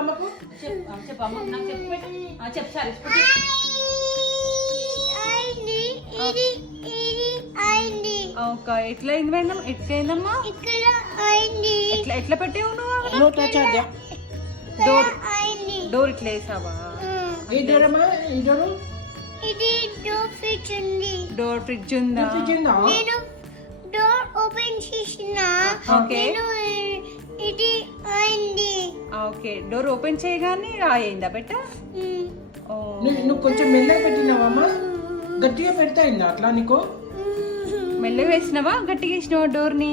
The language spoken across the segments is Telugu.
అమ్మకు చెప్పు అమ్మ నాకు చెప్పు సారీ ఓకే ఎట్లా అయింది మేడం ఎట్లా అయిందమ్మా ఎట్లా పెట్టావు నువ్వు డోర్ ఇట్లా వేసావా ఈ డోర్ అమ్మా ఈ డోర్ ఇది డోర్ ఫ్రిడ్జ్ ఉంది డోర్ ఫ్రిడ్జ్ ఉందా నేను డోర్ ఓపెన్ చేసిన ఓకే ఇది అయింది ఓకే డోర్ ఓపెన్ చేయగానే అయిందా బెట్ట నువ్వు కొంచెం మెల్లగా పెట్టినావమ్మా గట్టిగా పెడతా అయిందా అట్లా నీకు మెల్లగా వేసినావా గట్టిగా వేసినావా డోర్ని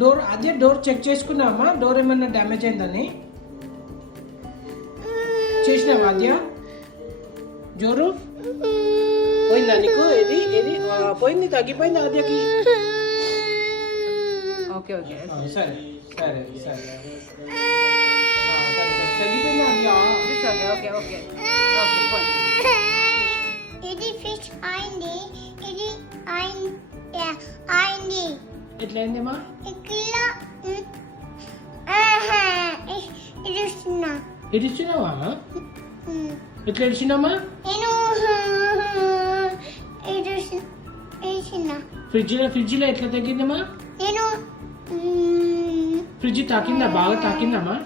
డోర్ అదే డోర్ చెక్ చేసుకున్నావమ్మా డోర్ ఏమన్నా డ్యామేజ్ అయిందని చేసినావా అదే జోరు పోయిందా నీకు ఏది ఏది పోయింది తగ్గిపోయింది అదేకి ఓకే ఓకే సరే సరే సరే తగ్గిపోయిందా అది ఓకే ఓకే ఇది ఫిష్ అయింది ఇది అయింది ఎట్లా అయిందమ్మా ఇట్లా ఇరుస్తున్నా ఇడిచినావా ఎట్లా ఇడిచినామా నేను ఇరుస్తున్నా ఫ్రిడ్జ్ లో ఎట్లా తగ్గిందమ్మా నేను ఫ్రిడ్జ్ తాకిందా బాగా తాకిందమ్మా